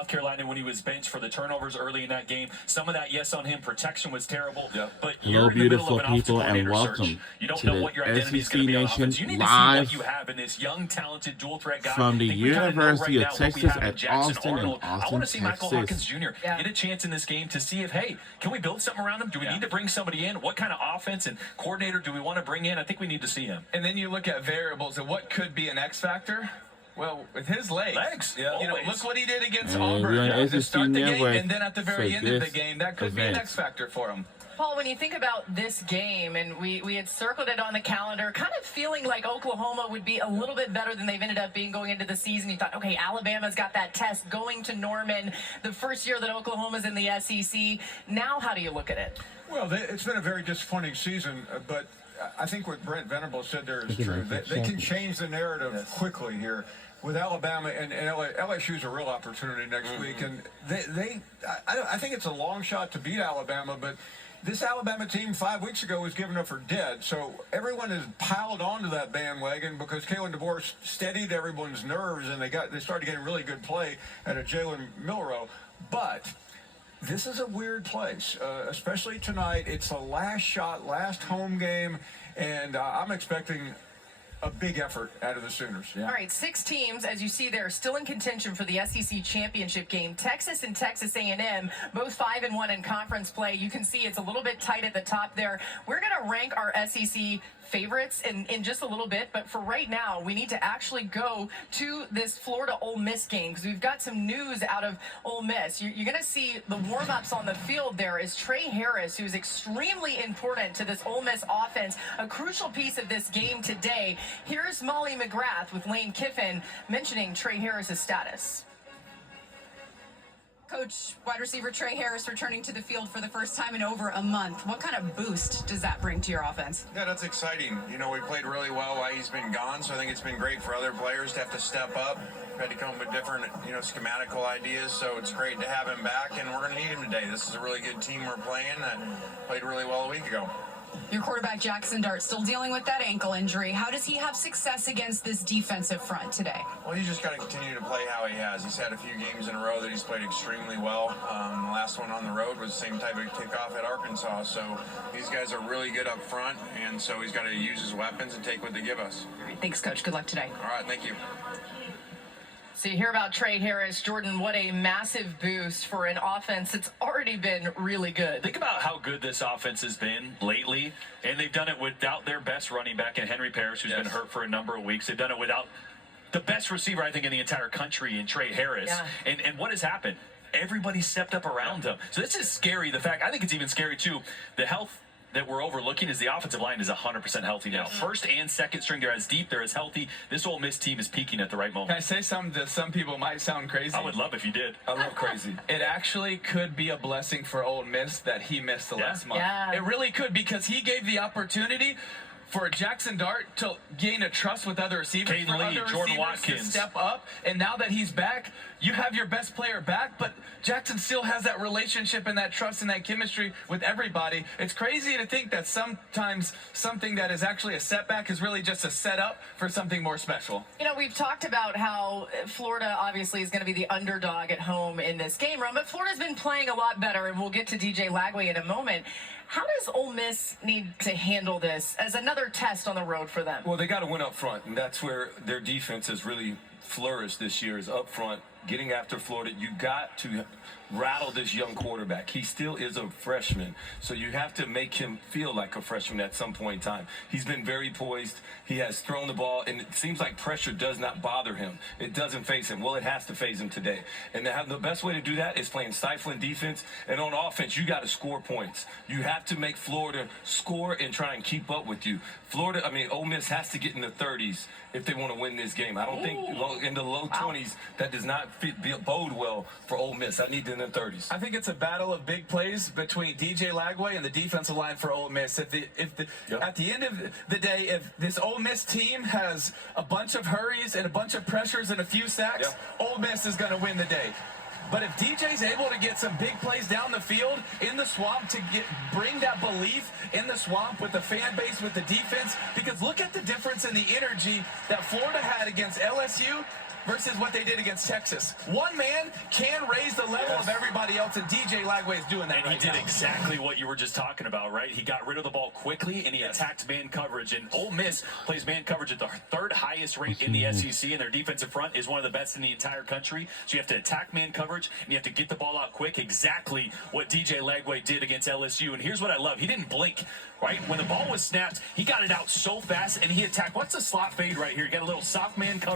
South Carolina when he was benched for the turnovers early in that game. Some of that, yes, on him. Protection was terrible. Yep. But Hello, you're in the middle beautiful of an people, and offensive coordinator welcome search. You don't to know the what your identity is going SEC to be on Nation offense. You need to see live what you have in this young, talented, dual-threat guy. from the I think we kinda know University right of now what we Texas have in at Jackson Austin in Arnold. I Austin, want to see Michael Hawkins Texas. Jr. get a chance in this game to see if, hey, can we build something around him? Do we need to bring somebody in? What kind of offense and coordinator do we want to bring in? I think we need to see him. And then you look at variables of what could be an X factor. Well, with his legs, yeah, you know, always. look what he did against And Auburn we're on to start the SEC game, Network and then at the very for end of the this game, that could be an event. X factor for him. Paul, when you think about this game, and we had circled it on the calendar, kind of feeling like Oklahoma would be a little bit better than they've ended up being going into the season. You thought, okay, Alabama's got that test going to Norman, the first year that Oklahoma's in the SEC. Now, how do you look at it? Well, it's been a very disappointing season, but I think what Brent Venable said there is true. They can change the narrative quickly here. With Alabama and LSU's a real opportunity next week, and I think it's a long shot to beat Alabama, but this Alabama team 5 weeks ago was given up for dead, so everyone has piled onto that bandwagon because Kalen DeBoer steadied everyone's nerves, and they started getting really good play at a Jalen Milroe, but this is a weird place, especially tonight. It's the last shot, last home game, and I'm expecting a big effort out of the Sooners. All right, 6 teams, as you see there, still in contention for the SEC championship game. Texas and Texas A&M, both 5-1 in conference play. You can see it's a little bit tight at the top there. We're going to rank our SEC favorites in just a little bit, but for right now, we need to actually go to this Florida-Ole Miss game because we've got some news out of Ole Miss. You're going to see the warm-ups on the field there is Trey Harris, who's extremely important to this Ole Miss offense, a crucial piece of this game today. Here's Molly McGrath with Lane Kiffin mentioning Trey Harris's status. Coach, wide receiver Trey Harris returning to the field for the first time in over a month. What kind of boost does that bring to your offense? Yeah, that's exciting. You know, we played really well while he's been gone, so I think it's been great for other players to have to step up. We've had to come up with different, schematical ideas, so it's great to have him back, and we're going to need him today. This is a really good team we're playing that played really well a week ago. Your quarterback, Jackson Dart, still dealing with that ankle injury. How does he have success against this defensive front today? Well, he's just got to continue to play how he has. He's had a few games in a row that he's played extremely well. The last one on the road was the same type of kickoff at Arkansas. So these guys are really good up front, and so he's got to use his weapons and take what they give us. All right, thanks, Coach. Good luck today. All right, thank you. So you hear about Trey Harris. Jordan, what a massive boost for an offense that's already been really good. Think about how good this offense has been lately, and they've done it without their best running back in Henry Parrish, who's been hurt for a number of weeks. They've done it without the best receiver, I think, in the entire country in Trey Harris. Yeah. And what has happened? Everybody stepped up around him. So this is scary. I think it's even scary, too, the health that we're overlooking is the offensive line is 100% healthy now. First and second string, they're as deep, they're as healthy. This Ole Miss team is peaking at the right moment. Can I say something that some people might sound crazy? I would love if you did. I love crazy. It actually could be a blessing for Ole Miss that he missed the last month. Yeah. It really could, because he gave the opportunity for Jackson Dart to gain a trust with other receivers, Caden for Lee, other Jordan receivers Watkins. to step up. And now that he's back, you have your best player back, but Jackson still has that relationship and that trust and that chemistry with everybody. It's crazy to think that sometimes something that is actually a setback is really just a setup for something more special. You know, we've talked about how Florida obviously is going to be the underdog at home in this game, Ron, but Florida's been playing a lot better, and we'll get to DJ Lagway in a moment. How does Ole Miss need to handle this as another test on the road for them? Well, they got to win up front, and that's where their defense has really flourished this year, is up front, getting after Florida. You got to rattle this young quarterback. He still is a freshman, so you have to make him feel like a freshman at some point in time. He's been very poised. He has thrown the ball, and it seems like pressure does not bother him. It doesn't phase him. Well, it has to phase him today. And the best way to do that is playing stifling defense. And on offense, you got to score points. You have to make Florida score and try and keep up with you. Ole Miss has to get in the 30s if they want to win this game. I don't think in the low 20s, that does not bode well for Ole Miss. I need them in the 30s. I think it's a battle of big plays between DJ Lagway and the defensive line for Ole Miss. At the end of the day, if this Ole Miss team has a bunch of hurries and a bunch of pressures and a few sacks, Ole Miss is going to win the day. But if DJ's able to get some big plays down the field in the swamp to bring that belief in the swamp with the fan base, with the defense, because look at the difference in the energy that Florida had against LSU versus what they did against Texas. One man can raise the level of everybody else, and DJ Lagway is doing that And right he did now. exactly what you were just talking about, right? He got rid of the ball quickly, and he attacked man coverage. And Ole Miss plays man coverage at the third highest rate in the SEC, and their defensive front is one of the best in the entire country. So you have to attack man coverage, and you have to get the ball out quick, exactly what DJ Lagway did against LSU. And here's what I love. He didn't blink, right? When the ball was snapped, he got it out so fast, and he attacked. What's the slot fade right here? You got a little soft man coverage.